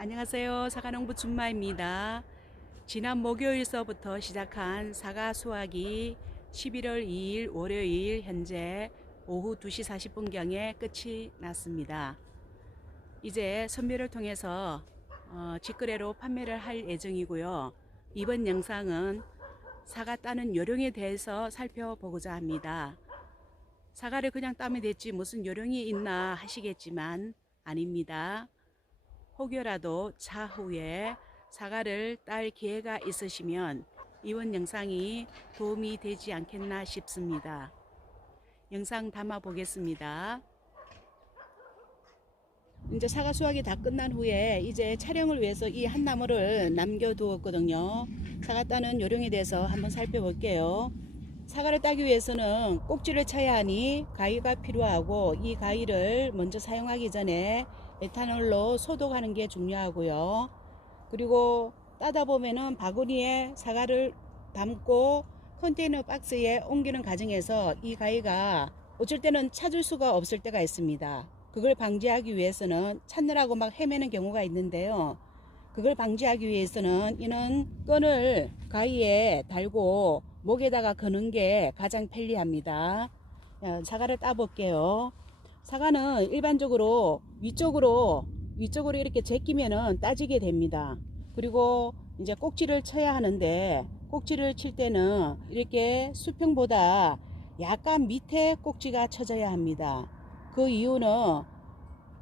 안녕하세요. 사과농부 준마입니다. 지난 목요일서부터 시작한 사과 수확이 11월 2일 월요일 현재 오후 2시 40분경에 끝이 났습니다. 이제 선별을 통해서 직거래로 판매를 할 예정이고요. 이번 영상은 사과 따는 요령에 대해서 살펴보고자 합니다. 사과를 그냥 따면 됐지 무슨 요령이 있나 하시겠지만 아닙니다. 혹여라도 차후에 사과를 딸 기회가 있으시면 이번 영상이 도움이 되지 않겠나 싶습니다. 영상 담아 보겠습니다. 이제 사과 수확이 다 끝난 후에 이제 촬영을 위해서 이 한 나무를 남겨두었거든요. 사과 따는 요령에 대해서 한번 살펴볼게요. 사과를 따기 위해서는 꼭지를 쳐야 하니 가위가 필요하고, 이 가위를 먼저 사용하기 전에 에탄올로 소독하는 게 중요하고요. 그리고 따다 보면은 바구니에 사과를 담고 컨테이너 박스에 옮기는 과정에서 이 가위가 어쩔 때는 찾을 수가 없을 때가 있습니다. 그걸 방지하기 위해서는 찾느라고 막 헤매는 경우가 있는데요. 그걸 방지하기 위해서는 이는 끈을 가위에 달고 목에다가 거는 게 가장 편리합니다. 사과를 따 볼게요. 사과는 일반적으로 위쪽으로 이렇게 제끼면은 따지게 됩니다. 그리고 이제 꼭지를 쳐야 하는데, 꼭지를 칠 때는 이렇게 수평보다 약간 밑에 꼭지가 쳐져야 합니다. 그 이유는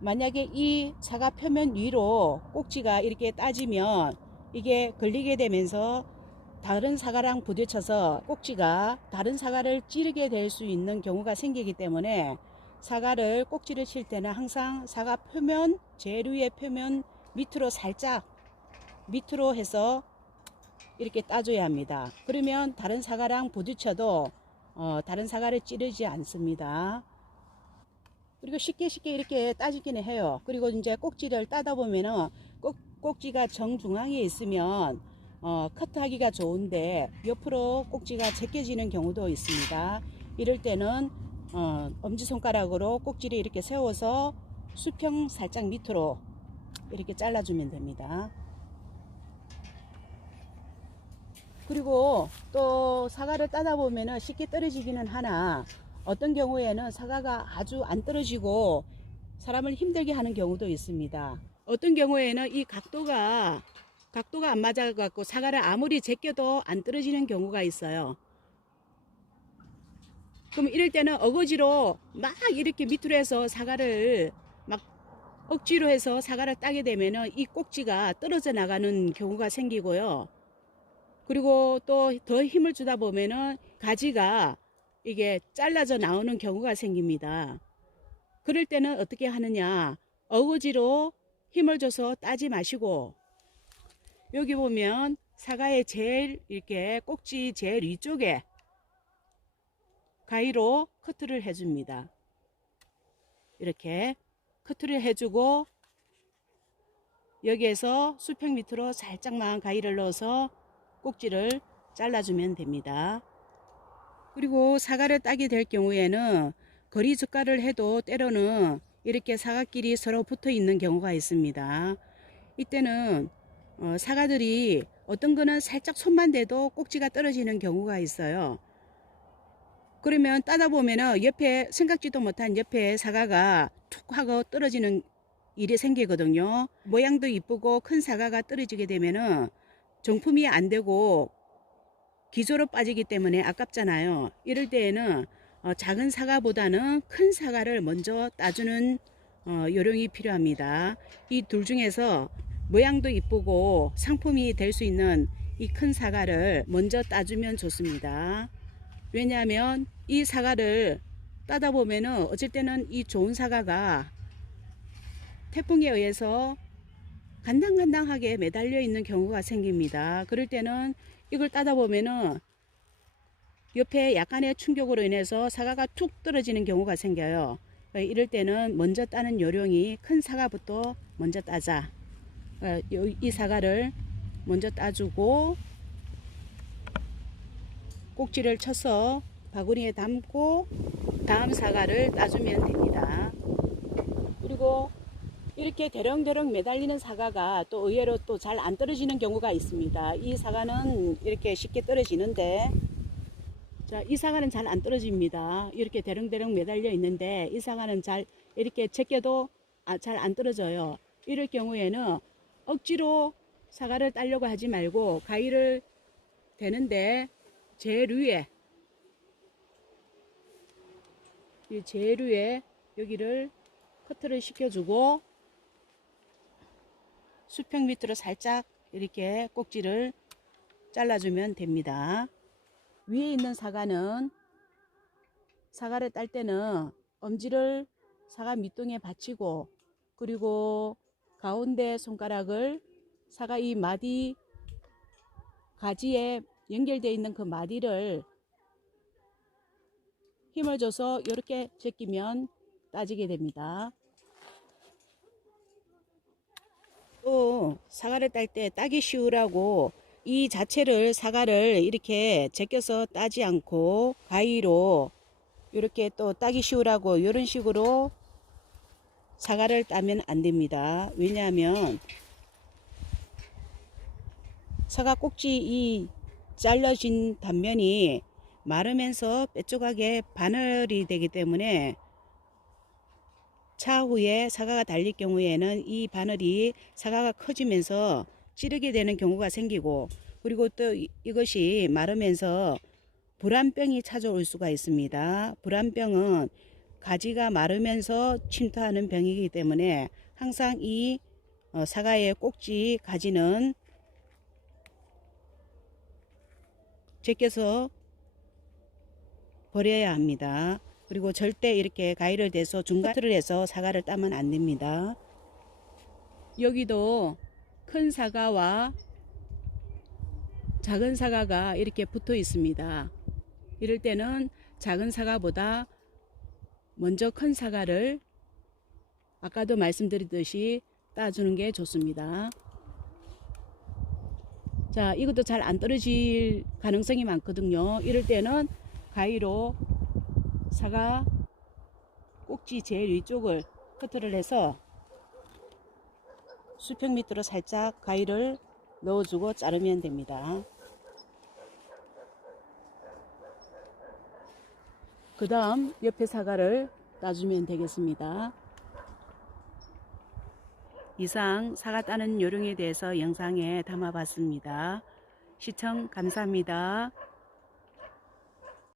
만약에 이 사과 표면 위로 꼭지가 이렇게 따지면 이게 걸리게 되면서 다른 사과랑 부딪혀서 꼭지가 다른 사과를 찌르게 될 수 있는 경우가 생기기 때문에 사과를 꼭지를 칠 때는 항상 사과 표면, 제일 위의 표면 밑으로 살짝 밑으로 해서 이렇게 따줘야 합니다. 그러면 다른 사과랑 부딪혀도 다른 사과를 찌르지 않습니다. 그리고 쉽게 이렇게 따지기는 해요. 그리고 이제 꼭지를 따다 보면은 꼭지가 정중앙에 있으면 커트하기가 좋은데 옆으로 꼭지가 제껴지는 경우도 있습니다. 이럴 때는 엄지손가락으로 꼭지를 이렇게 세워서 수평 살짝 밑으로 이렇게 잘라주면 됩니다. 그리고 또 사과를 따다 보면은 쉽게 떨어지기는 하나, 어떤 경우에는 사과가 아주 안 떨어지고 사람을 힘들게 하는 경우도 있습니다. 어떤 경우에는 이 각도가 안 맞아 갖고 사과를 아무리 제껴도 안 떨어지는 경우가 있어요. 그럼 이럴 때는 어거지로 막 이렇게 밑으로 해서 사과를 막 억지로 해서 사과를 따게 되면은 이 꼭지가 떨어져 나가는 경우가 생기고요. 그리고 또 더 힘을 주다 보면은 가지가 이게 잘라져 나오는 경우가 생깁니다. 그럴 때는 어떻게 하느냐, 어거지로 힘을 줘서 따지 마시고, 여기 보면 사과의 제일 이렇게 꼭지 제일 위쪽에 가위로 커트를 해줍니다. 이렇게 커트를 해주고 여기에서 수평 밑으로 살짝만 가위를 넣어서 꼭지를 잘라주면 됩니다. 그리고 사과를 따게 될 경우에는 거리 주가를 해도 때로는 이렇게 사과끼리 서로 붙어 있는 경우가 있습니다. 이때는 사과들이 어떤 거는 살짝 손만 대도 꼭지가 떨어지는 경우가 있어요. 그러면 따다 보면은 옆에 생각지도 못한 옆에 사과가 툭 하고 떨어지는 일이 생기거든요. 모양도 이쁘고 큰 사과가 떨어지게 되면은 정품이 안 되고 기조로 빠지기 때문에 아깝잖아요. 이럴 때에는 작은 사과보다는 큰 사과를 먼저 따주는 요령이 필요합니다. 이 둘 중에서 모양도 이쁘고 상품이 될 수 있는 이 큰 사과를 먼저 따주면 좋습니다. 왜냐하면 이 사과를 따다 보면은 어쩔 때는 이 좋은 사과가 태풍에 의해서 간당간당하게 매달려 있는 경우가 생깁니다. 그럴 때는 이걸 따다 보면은 옆에 약간의 충격으로 인해서 사과가 툭 떨어지는 경우가 생겨요. 이럴 때는 먼저 따는 요령이 큰 사과부터 먼저 따자. 이 사과를 먼저 따주고 꼭지를 쳐서 바구니에 담고 다음 사과를 따주면 됩니다. 그리고 이렇게 대렁대렁 매달리는 사과가 또 의외로 또 잘 안 떨어지는 경우가 있습니다. 이 사과는 이렇게 쉽게 떨어지는데, 자, 이 사과는 잘 안 떨어집니다. 이렇게 대렁대렁 매달려 있는데 이 사과는 잘 이렇게 제껴도 잘 안 떨어져요. 이럴 경우에는 억지로 사과를 따려고 하지 말고 가위를 대는데 제일 위에, 이 제일 위에 여기를 커트를 시켜주고 수평 밑으로 살짝 이렇게 꼭지를 잘라주면 됩니다. 위에 있는 사과는 사과를 딸 때는 엄지를 사과 밑둥에 받치고, 그리고 가운데 손가락을 사과 이 마디 가지에 연결되어 있는 그 마디를 힘을 줘서 이렇게 제끼면 따지게 됩니다. 또 사과를 딸 때 따기 쉬우라고 이 자체를 사과를 이렇게 제껴서 따지 않고 가위로 이렇게 또 따기 쉬우라고 이런 식으로 사과를 따면 안 됩니다. 왜냐하면 사과 꼭지 이 잘라진 단면이 마르면서 뾰족하게 반월이 되기 때문에 차후에 사과가 달릴 경우에는 이 바늘이 사과가 커지면서 찌르게 되는 경우가 생기고, 그리고 또 이것이 마르면서 불안병이 찾아올 수가 있습니다. 불안병은 가지가 마르면서 침투하는 병이기 때문에 항상 이 사과의 꼭지 가지는 제껴서 버려야 합니다. 그리고 절대 이렇게 가위를 대서 중간을 해서 사과를 따면 안 됩니다. 여기도 큰 사과와 작은 사과가 이렇게 붙어 있습니다. 이럴 때는 작은 사과보다 먼저 큰 사과를 아까도 말씀드렸듯이 따주는 게 좋습니다. 자, 이것도 잘 안 떨어질 가능성이 많거든요. 이럴 때는 가위로 사과 꼭지 제일 위쪽을 커트를 해서 수평 밑으로 살짝 가위를 넣어주고 자르면 됩니다. 그 다음 옆에 사과를 따주면 되겠습니다. 이상 사과 따는 요령에 대해서 영상에 담아봤습니다. 시청 감사합니다.